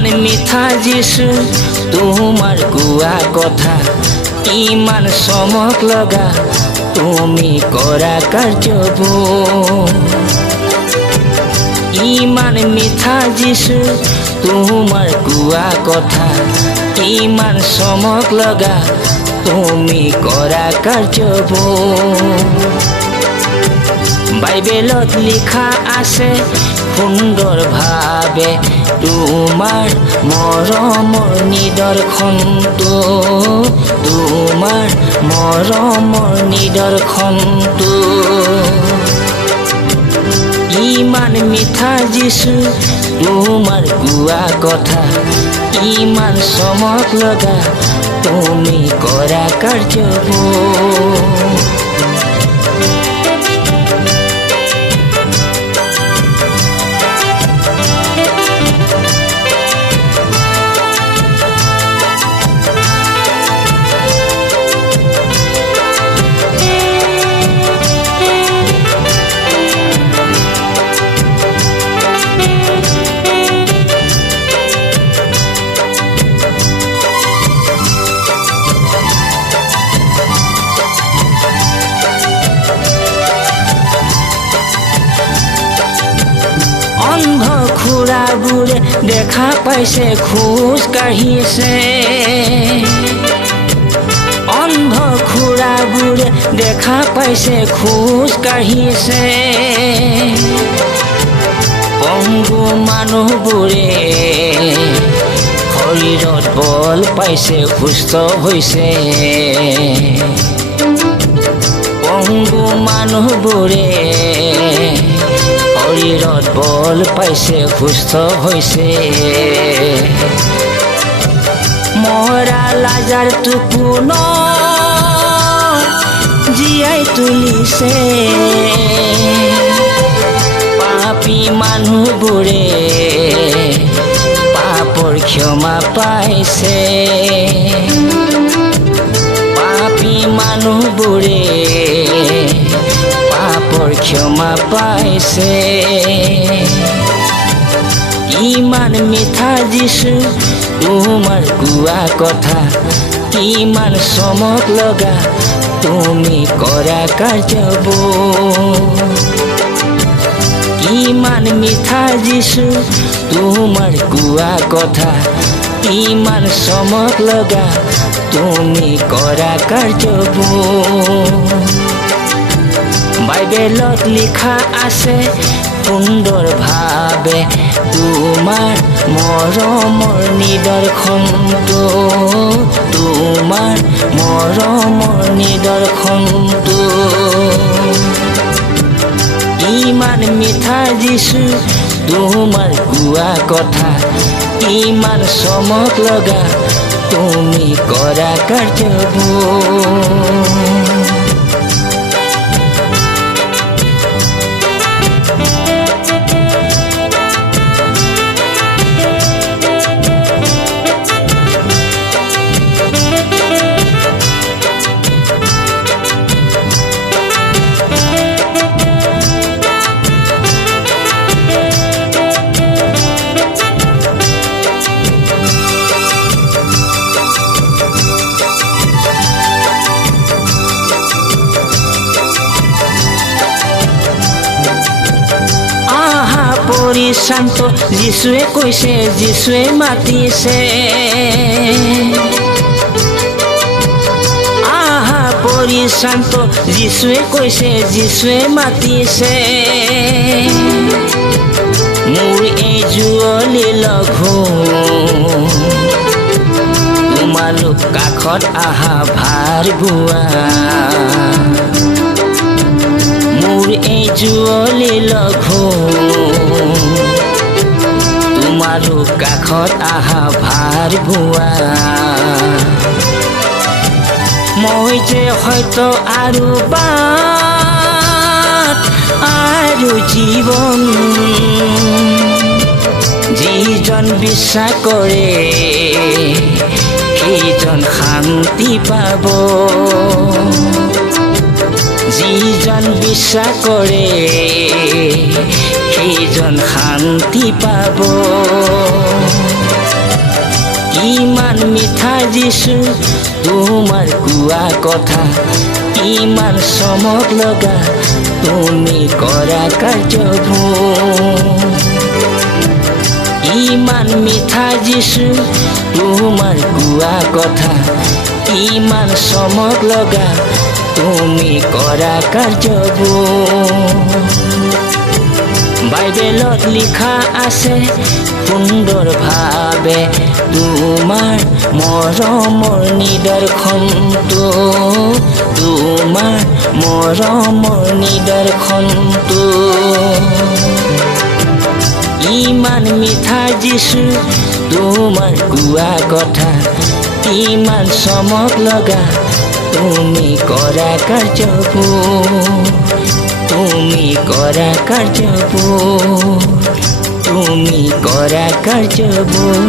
ইমান মিঠা যিছু তোমাৰ কোৱা কথা, ইমান চমক লগা তুমি কৰা কাৰ্যবোৰ। ইমান মিঠা যিছু তোমাৰ কোৱা কথা, ইমান চমক লগা তুমি কৰা কাৰ্যবোৰ। বাইবেলত লিখা আছে সুন্দৰ ভাৱে তোমাৰ মৰমৰ নিদৰ্শনটো, তোমাৰ মৰমৰ নিদৰ্শনটো। ইমান মিঠা যিছু তোমাৰ কোৱা কথা, ইমান চমক লগা তুমি কৰা কাৰ্যবোৰ। অন্ধ খুৰাবোৰে দেখা পাইছে খোজ কাঢ়িছে, অন্ধ খুৰাবোৰে দেখা পাইছে খোজ কাঢ়িছে। পংগু মানুহবোৰে শৰীৰত বল পাইছে, সুস্থ হৈছে। পংগু মানুহবোৰে শৰীৰত বল পাইছে, সুস্থ হৈছে। মৰা লাজাৰটো পুনৰ জীয়াই তুলিছে। পাপী মানুহবোৰে পাপৰ ক্ষমা পাইছে। পাপী মানুহবোৰে পাপৰ ক্ষমা পাইছে। ইমান মিঠা যিছু তোমাৰ কোৱা কথা, ইমান চমক লগা তুমি কৰা কাৰ্যবোৰ। ইমান মিঠা যিছু তোমাৰ কোৱা কথা, ইমান চমক লগা তুমি কৰা কাৰ্যবোৰ। বাইবেলত লিখা আছে সুন্দৰ ভাৱে তোমাৰ মৰমৰ নিদৰ্শনটো, তোমাৰ মৰমৰ নিদৰ্শনটো। ইমান মিঠা যিছু তোমাৰ কোৱা কথা, ইমান চমক লগা তুমি কৰা কাৰ্যবোৰ। শান্ত যিছুৱে কৈছে, যিছুৱে মাতিছে। আহা পৰিশান্ত যিছুৱে কৈছে, যিছুৱে মাতিছে। মোৰ এই জুৱলি লঘু তোমালোক কাষত আহা ভাৰ বোৱা। মোৰ এই জুৱলি লঘু তোমালোক কাষত আহা ভাৰ বোৱা। মই যে হয়তো আৰু বাট আৰু জীৱন, যিজন বিশ্বাস কৰে সেইজন শান্তি পাব। যিজন বিশ্বাস কৰে সেইজন শান্তি পাব। ইমান মিঠা যিছু তোমাৰ কোৱা কথা, ইমান চমক লগা তুমি কৰা কাৰ্যবোৰ। ইমান মিঠা যিছু তোমাৰ কোৱা কথা, ইমান চমক লগা তুমি কৰা কাৰ্যবোৰ। বাইবেলত লিখা আছে সুন্দৰ ভাৱে তোমাৰ মৰমৰ নিদৰ্শনটো, তোমাৰ মৰমৰ নিদৰ্শনটো। ইমান মিঠা যিছু তোমাৰ কোৱা কথা, ইমান চমক লগা তুমি কৰা কাৰ্যবোৰ, তুমি কৰা কাৰ্যবোৰ, তুমি কৰা কাৰ্যবোৰ।